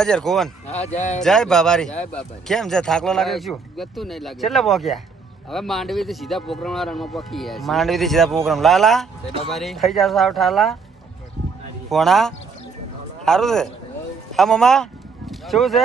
હાજર કોણ જય બાબારી કેમ છે થાકલો લાગે શું ગતું નહીં લાગે કેટલા પોક્યા હવે માંડવી થી સીધા પોકરણ વાળા રણમાં પોકી ગયા માંડવી થી સીધા પોકરણ લાલા થઈ જા સાવ ઠાલા પોણા સારું છે હા મમ્મા શું છે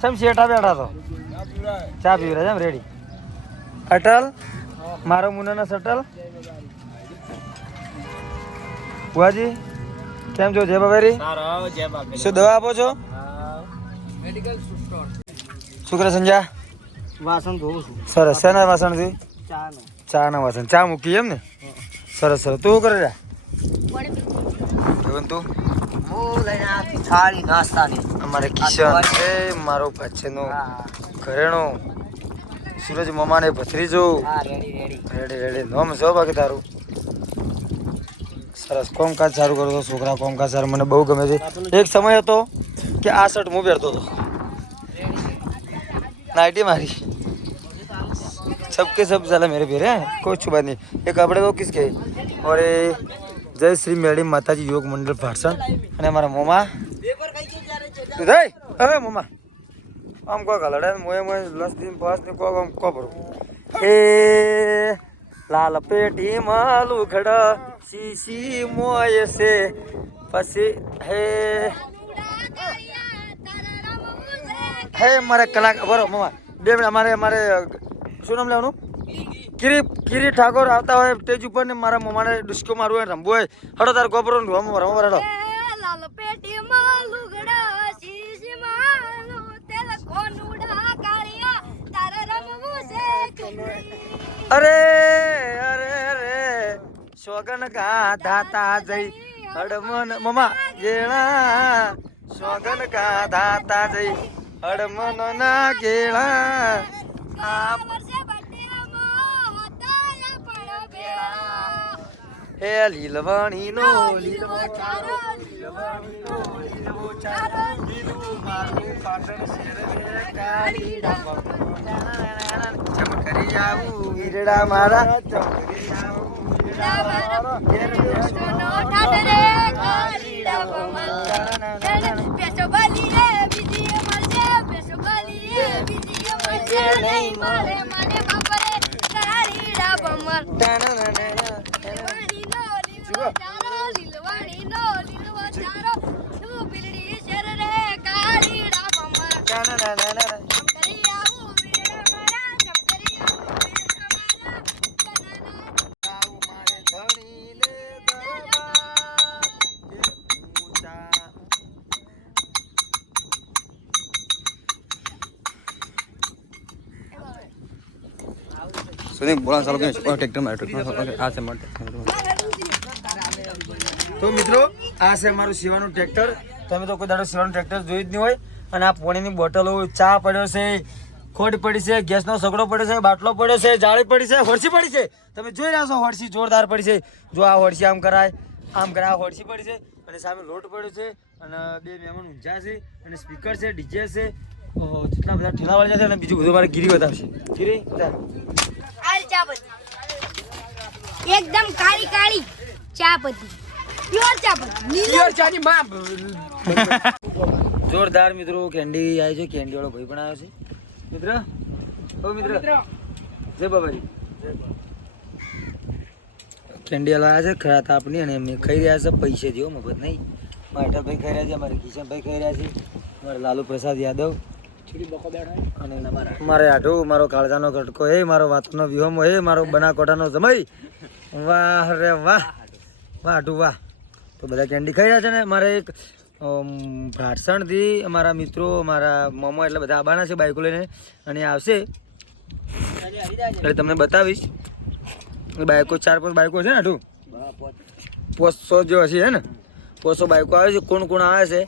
ચમ શેઠા બેઠા તો ચા પીવી રહ્યા રેડી અટલ મારો મુનાના સટલ બુઆજી કેમ છો જય બાબારી શું દવા આપો છો મેડિકલ સ્ટોર શું કરે સંજા વાસણ ધોઉં છું સરસ શેના વાસણથી ચાનો ચાના વાસણ ચા મૂકી એમ ને સરસ સરસ તું શું કરે રે તું હું લઈને આવી થાળી નાસ્તાની અમારે કિશન છે મારો પાછળનો ઘરેણો સૂરજ મામાને ભત્રીજો હા રેડી રેડી રેડી નોમ છો બાકી તારું સરસ કોમકાજ સારું કરો છો છોકરા કોમકાજ સારું મને બહુ ગમે છે એક સમય હતો કે આ શર્ટ હું પહેરતો હતો नाइटी मारी सबके सब चला मेरे पेरे हैं कोई छुपा नहीं ये कपड़े तो किसके और ये जय श्री मेडी माता जी योग मंडल भाषण અને અમારા મોમા જય હવે મોમા આમ કો કલડે મોય મોય લસ દિન પાસ ને કો આમ કો ભરો એ લાલ પેટી માલુ ખડા સીસી મોય સે પછી હે મારે કલાક બરો મામા 2 મિનિટ અમારે શું નામ લેવાનું કિરી ઠાકોર આવતા હોય સ્ટેજ ઉપર ને મારા મમ્માને ડિસ્કો મારવું હોય રમવું હોય હડો તાર ગોબરો રમવા હડો લાલ પેટી માં લુગડા શીશી માં તેલ કોનુડા કાળિયા તારે રમવું છે અરે અરે રે સોગન કા દાતા જઈ હડમન મમ્મા ગેળા સોગન કા દાતા જઈ હડમન ના ગેળા હે લીલવાણી નો લીલવો ચારો લીલવાણી નો લીલવો ચારો લીલવું મારું પાટણ શેર રે કાળીડા ચમકરી આવું વીરડા મારા ચમકરી આવું વીરડા મારા ઘેર બેસો નો ઠાડરે કાળીડા પમલ પેસો બલી રે બીજી મળશે પેસો બલી રે બીજી મળશે નહીં મળે મને બાપરે કાળીડા પમલ લીલવાણી નો લીલવો ચારો તું બિલડી શેર રે કાળીડા પમલ ચમકરી આવું વીરડા મારા ચમકરી આવું વીરડા મારા આવું મારે ધણીને દરબાર કે ઊંચા સુધી બોલા ચાલુ કે ટ્રેક્ટર માં આ છે માટે તો મિત્રો આ છે અમારું સીવાનું ટ્રેક્ટર તમે તો કોઈ દાડો સીવાનું ટ્રેક્ટર જોયું જ નહીં હોય અને આ પાણીની બોટલો ચા પડ્યો છે ખોટ પડી છે ગેસનો સગડો પડ્યો છે બાટલો પડ્યો છે જાળી પડી છે હોડસી પડી છે તમે જોઈ રહ્યા છો હોડસી જોરદાર પડી છે જો આ હોડસી આમ કરાય આ હોડસી પડી છે અને સામે લોટ પડ્યો છે અને 2 મહેમાન ઊંઝા છે અને સ્પીકર છે ડીજે છે જેટલા બધા ઠેલાવાળા છે અને બીજું બધું મારે ગીરી બતાવશે ગીરી આલ ચા પત્તી એકદમ કાળી કાળી ચા પત્તી પ્યોર ચા પત્તી પિયર ચાની માં જોરદાર મિત્રો કેન્ડી આવી છે કેન્ડી વાળો ભાઈ પણ આવ્યો છે મિત્ર ઓ મિત્ર જય બાબાજી કેન્ડી વાળા આવ્યા છે ખરા તાપની અને એમને ખાઈ રહ્યા છે પૈસે જેવો મફત નહીં મારા અટલભાઈ ખાઈ રહ્યા છે અમારે કિશનભાઈ ખાઈ રહ્યા છે મારા લાલુ પ્રસાદ યાદવ અને મારે આઢું મારો કાળજાનો ઘટકો હે મારો વાતનો વિહોમો હે મારો બનાકોટાનો સમય વાહ રે વાહ વાહ આઢું વાહ તો બધા કેન્ડી ખાઈ રહ્યા છે ને મારે એક ભાટસણથી અમારા મિત્રો મારા મોમો એટલે બધા આવવાના છે બાઈકો લઈને અને આવશે એટલે તમને બતાવીશ બાઈકો 4-5 બાઈકો છે ને આઢું 500 જો હશે હે ને 500 બાઈકો આવે છે કોણ કોણ આવે છે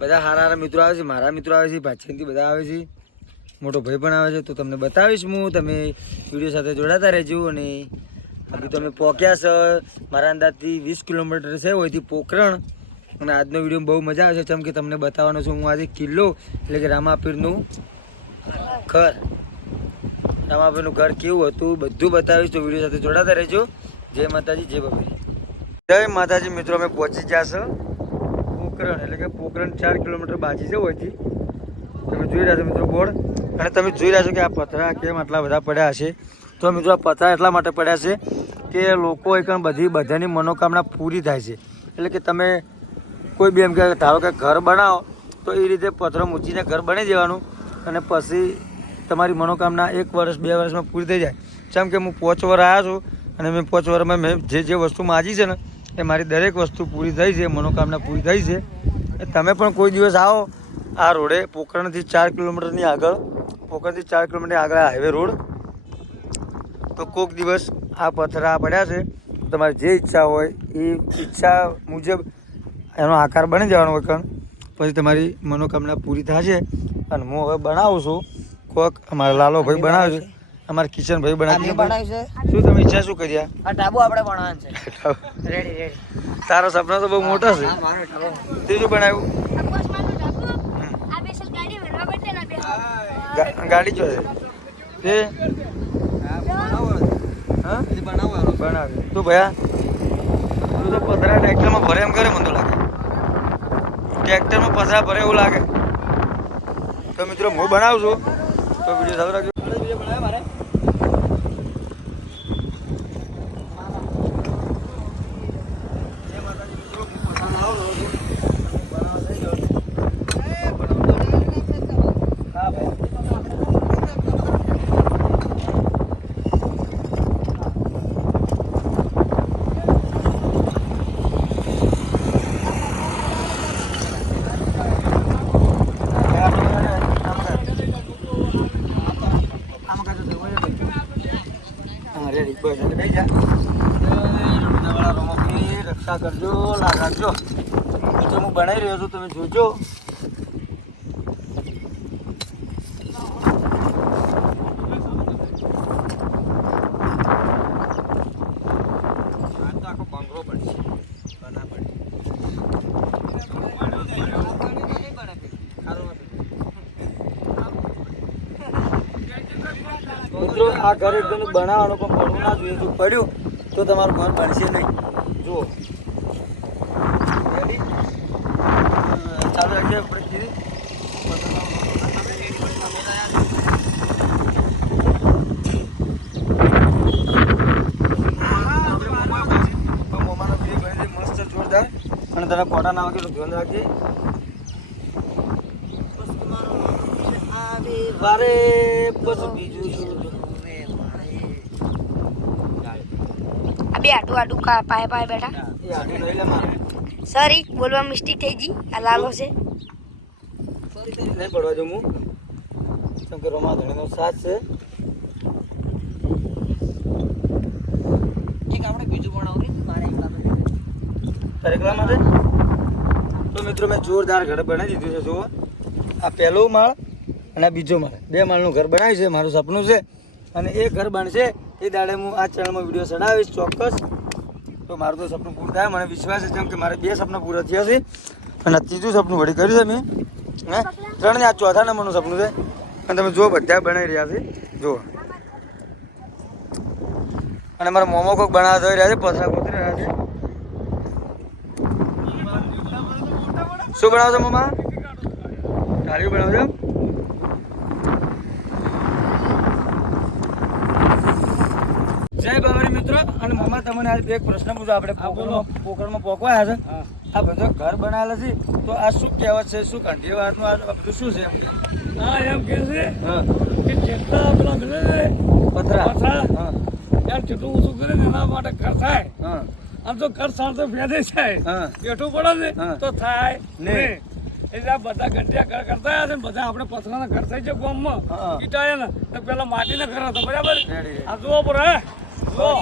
બધા સારા મિત્રો આવે છે મારા મિત્રો આવે છે પાછળથી બધા આવે છે મોટો ભાઈ પણ આવે છે તો તમને બતાવીશ હું તમે વિડીયો સાથે જોડાતા રહેજો અને અભી તો અમે પહોંચ્યા છે મારા અંદાજથી 20 કિલોમીટર છે હોયથી પોખરણ અને આજનો વિડીયો બહુ મજા આવે છે જેમ કે તમને બતાવવાનો છું હું આજે કિલ્લો એટલે કે રામાપીરનું ઘર રામાપીરનું ઘર કેવું હતું બધું બતાવીશ તો વિડીયો સાથે જોડાતા રહેજો જય માતાજી જય બાબાજી જય માતાજી મિત્રો અમે પહોંચી ગયા છે પોકરણ એટલે કે પોકરણ 4 કિલોમીટર બાજી છે હોયથી. તમે જોઈ રહ્યા છો મિત્રો બોર્ડ, અને તમે જોઈ રહ્યા છો કે આ પથરા કેમ આટલા બધા પડ્યા હશે. તો મિત્રો આ પથરા એટલા માટે પડ્યા છે કે લોકો એક બધાની મનોકામના પૂરી થાય છે. એટલે કે તમે કોઈ બી એમ કે ધારો કે ઘર બનાવો તો એ રીતે પથરો મૂકીને ઘર બની દેવાનું, અને પછી તમારી મનોકામના 1 વર્ષ 2 વર્ષમાં પૂરી થઈ જાય. જેમ કે હું 5 વર્ષ આવ્યો છું, અને મેં 5 વર્ષમાં મેં જે વસ્તુ માગી છે ને એ મારી દરેક વસ્તુ પૂરી થઈ છે, મનોકામના પૂરી થઈ છે. તમે પણ કોઈ દિવસ આવો આ રોડે, પોકરણથી 4 કિલોમીટરની આગળ, પોકરણથી 4 કિલોમીટર આગળ હાઈવે રોડ, તો કોઈક દિવસ આ પથરા પડ્યા છે. તમારી જે ઈચ્છા હોય એ ઈચ્છા મુજબ એનો આકાર બની જવાનો હોય, કારણ પછી તમારી મનોકામના પૂરી થશે. અને હું હવે બનાવું છું કોક, અમારા લાલોભાઈ બનાવે છે, અમારા કિશનભાઈ બનાવે છે. શું તમે ઈચ્છા શું કર્યા? આ ટાબુ આપણે બનાવવાનું છે. Ready ready. તારા સપના તો બહુ મોટા છે. હા, મારો ટાબુ. તે શું બનાવ્યું? આ પોસ્ટમાનનું ઢાબુ. આ બેસલ ગાડી ભરવા માટે ના બે. ગાડી જો છે તે હા બનાવે તું ભયા. તું તો પથરા ટ્રેક્ટરમાં ભરે એમ કરે મને તો લાગે, ટ્રેક્ટરમાં પથરા ભરે એવું લાગે. તો મિત્રો હું બનાવું છું, તો વિડીયો ચાલુ રાખજો. રેડી બસ એટલે બેસી જા. વાળા રોમોથી રક્ષા કરજો, લાગ રાખજો. મિત્રો હું બનાવી રહ્યો છું, તમે જોજો. આખો બંગલો બનશે, મિત્રો આ ઘર એકદમ બનાવવાનું, પણ પડવું ના જોઈએ. જો પડ્યું તો તમારું ઘર બનશે નહીં. જુઓ રેડી, ચાલુ રાખીએ આપણે કીધી. મોમાનો વિડીયો બની જાય મસ્ત જોરદાર, અને તને કોટા ના વાગે ધ્યાન રાખજે. વારે પછી બીજું શું આ બે આટું પાય પાય બેઠા. એ આટલું લઈ લે મારે. સોરી, બોલવા મિસ્ટેક થઈ ગઈ. આ લાલો છે. નહીં પડવા જો હું, કેમ કે રમા ધણીનો સાથ છે. એક આપણે બીજું બનાવું ને મારે એકલા તારે એકલા માટે. તો મિત્રો મેં જોરદાર ઘર બનાવી દીધું છે. જુઓ આ પહેલો માળ અને આ બીજો માળ, 2 માળનું ઘર બનાવ્યું છે. મારું સપનું છે, અને એ ઘર બનશે એ દાડે હું આ ચેનલમાં વિડીયો ચડાવીશ ચોક્કસ. તો મારું તો સપનું પૂરું થાય, મને વિશ્વાસ છે. કેમ કે મારે 2 સપના પૂરા થયા છે, અને આ 3જું સપનું વળી કર્યું છે મેં. હે 3 ને આ 4થા નંબરનું સપનું છે. અને તમે જુઓ બધા બનાવી રહ્યા છે. જુઓ, અને મારા મોમો કોઈક બનાવવા જઈ રહ્યા છે, પથરા કોતરી રહ્યા છે. શું બનાવો છો મમ્મા? ટાળીઓ બનાવો છો? જય બાબારી મિત્રો. અને મમ્મા તમને આજે એક પ્રશ્ન પૂછો. આપણે પોકરણમાં પોકવાયા છે, આ બધો ઘર બનાવેલા છે, તો આ શું કહેવત છે, શું કંઠી વાતનું આ બધું શું છે? હા એમ કે છે હા કે જેટલા પેલા મળે ને પથરા. પથરા હા યાર જેટલું ઓછું કરે ને એના માટે ઘર થાય. હા આમ તો ઘર સાંજે ફેદે થાય, હા બેઠું પડે ને હા. તો થાય નહીં. નહીં. એટલે આ બધા ઘંટિયા ઘર કરતા આવ્યા છે ને, બધા આપણે પથરાના ઘર થઈ છે ગામમાં. હા. ઈટાયા ને તો પેલા માટીના ઘર હતા, બરાબર? રેડી. આ જુઓ પર હે જુઓ.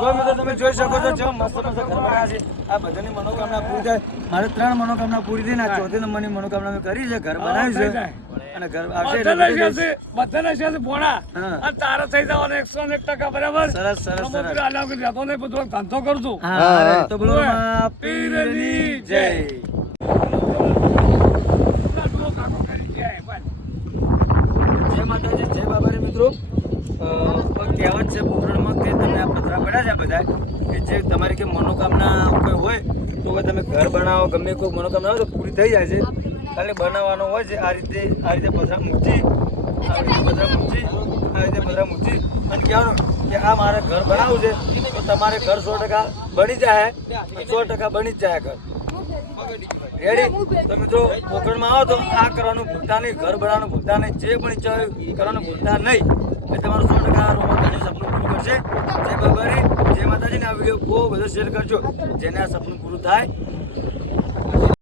જો મિત્રો તમે જોઈ શકો છો, જેમ મસ્ત મસ્ત ઘર બનાવ્યા છે. આ બધાની મનોકામના પૂરી થાય. મારે 3 મનોકામના પૂરી થઈને આ 4થી નંબરની મનોકામના મેં કરી છે, ઘર બનાવ્યું થઈ છે. જાય. અને ઘર આવશે એટલે બધાના કરી દઈશ. સાથે બધાના સાથે ભોળા. હા. અને તારા થઈ જવાના 101%, બરાબર? સરસ સરસ તમે સરસ. પેલા આલ્યા વગર રહેતો નહીં, બધો ધંધો કરજો. હા તો બોલો ઓય. માં પીરની જય. જય માતાજી, જય બાબારી મિત્રો. કહેવત છે પોકરણમાં કે તમે આ પથરા પડ્યા છે બધા, કે જે તમારી કે મનોકામના કોઈ હોય તો તમે ઘર બનાવો, ગમે ગમે કોઈ મનોકામના હોય તો પૂરી થઈ જાય છે. ખાલી બનાવવાનો હોય છે આ રીતે પથરા મૂકી અને કહેવાનું કે આ મારે ઘર બનાવવું છે તો તમારે ઘર 100% બની જાય, 100% બની જ જાય ઘર. રેડી? તો મિત્રો પોકરણમાં આવો તો આ કરવાનું ભૂલતા નહીં, ઘર બનાવવાનું ભૂલતા નહીં, જે પણ ઈચ્છા હોય એ કરવાનું ભૂલતા નહીં. એ તમારું 100% રોમાન્ચનું સપનું પૂરું કરશે. જય બાબારી, જય માતાજી. આ વિડીયો બહુ બધો શેર કરજો જેને આ સપનું પૂરું થાય.